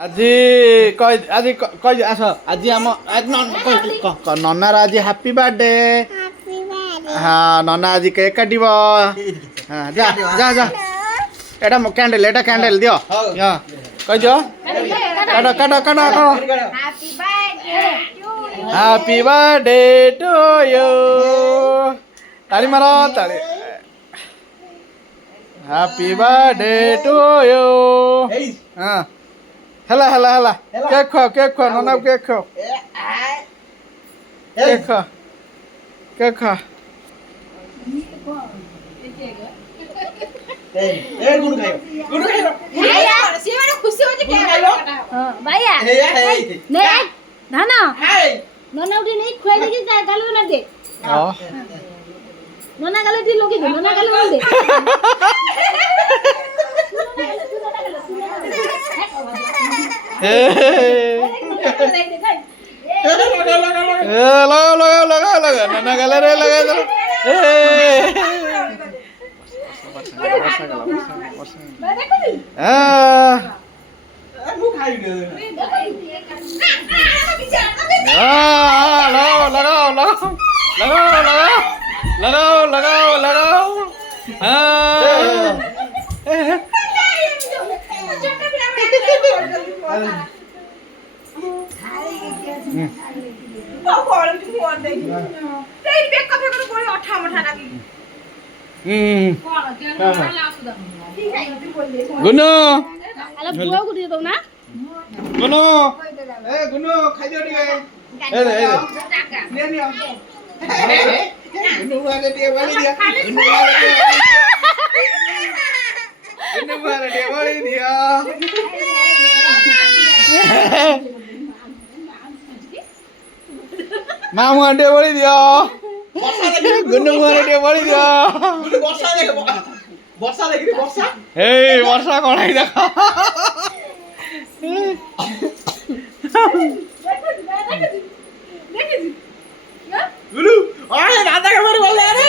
আজি কই আস আজি ননার আজি হ্যাপি বার্থডে। হ্যাঁ ননা আজি কেক কাটিব। হ্যাঁ যা যা যা এটা ক্যান্ডেল দিও। হ্যাঁ কই দিও কাটো কাটো কাটো কাটো। Happy birthday to you. তালি মারো তালি। Happy birthday to you. হ্যাঁ হেলা হেলা হেলা কেক খাও ননা কেক খাও কেক খা ননা গালে দি লগি দে ননা গালে দে লগা ননা গালে রে লগা দাও। लगाओ गुनो गुनो गुनो खाई दियो टिके गुनो वाले टिके वाली दिया गुनो वाले टिके वाली दिया मामू आंटे वाली दिया गुनो वाले टिके वाली दिया वर्षा देखि वर्षा ए वर्षा कोन आइ देखो गुलू ओए दादा के मारे बोल रे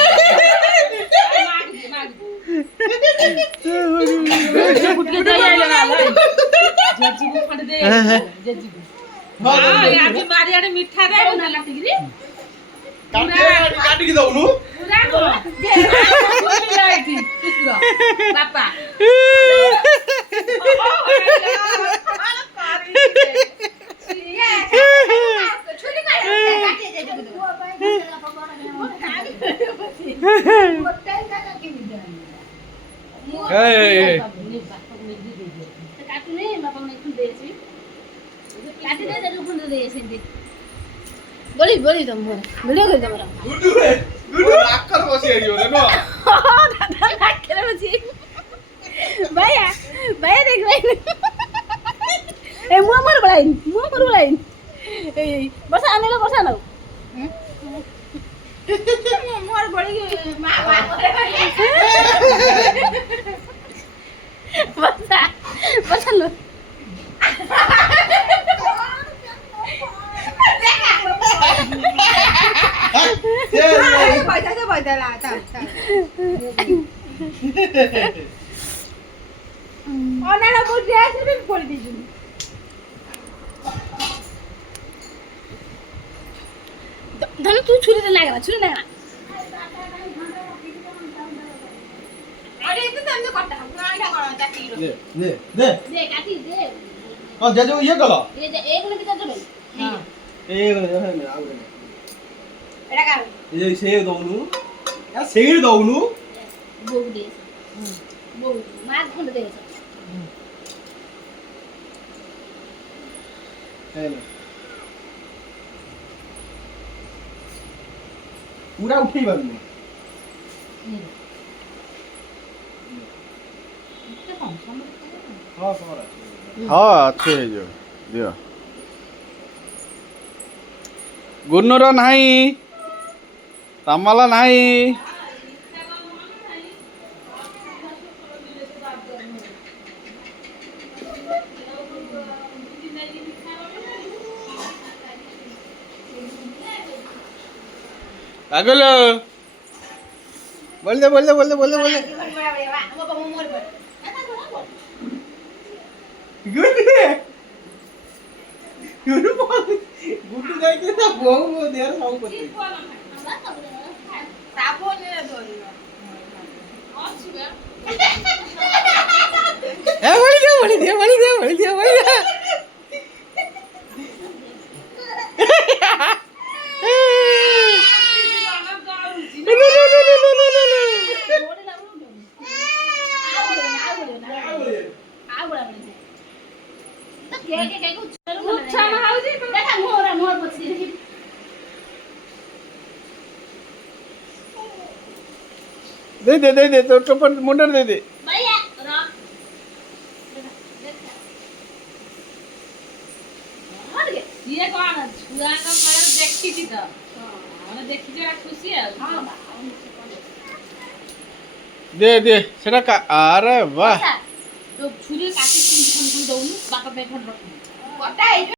फुटके जाई आइला जज्जी को खंड दे जज्जी को हां आगे मारी आडे मिठा दे ना लाटिगिरी काटी के दउनु बापा बोली बोली तुम वीडियो कर दे मेरा गुडू रे गुडू लाख कर बसी आइयो रे नो दादा लाख कर बसी भैया भैया देख भाई ए मुंह मर बलाइन ए बसा आने लो बसा ना मोर बड़ी मां बसा बसा लो অনারা বুঝে আসবে করে দিছি ধনু তুই ছুরিতে লাগা ছুরি লাগা আরে এটা তো আমি করতে পুরাটা করো কাটি দে কাটি দে ও যেজো ইয়ে গলো এই যে এগুলো কি যাবে হ্যাঁ এইগুলো দেখো না আগুন এটা কার এই সেই দউনু আর সেই দউনু বউ দিয়ে বউ মাছ ফোন দিয়েছে हेलो पूरा उठे बाबू में हाँ अच्छे है जो दियो गुन्नरा नहीं तमाला नहीं আগলো बोल दे गुड ଗୁଡୁ ଯାଇକି ତା ବୋଉ ମୋ ଦେହରେ ସବୁ କରିଛି ଏ ବଳି ଦିଅ ବଳି ଦିଅ ବଳି ଦିଅ ବଳି ଦିଅ ବଳି ଦିଅ दे तो टोपन मुंडर दे दे दे दे सेटा का अरे वाह तो छुरी काटी दउनु बाका पे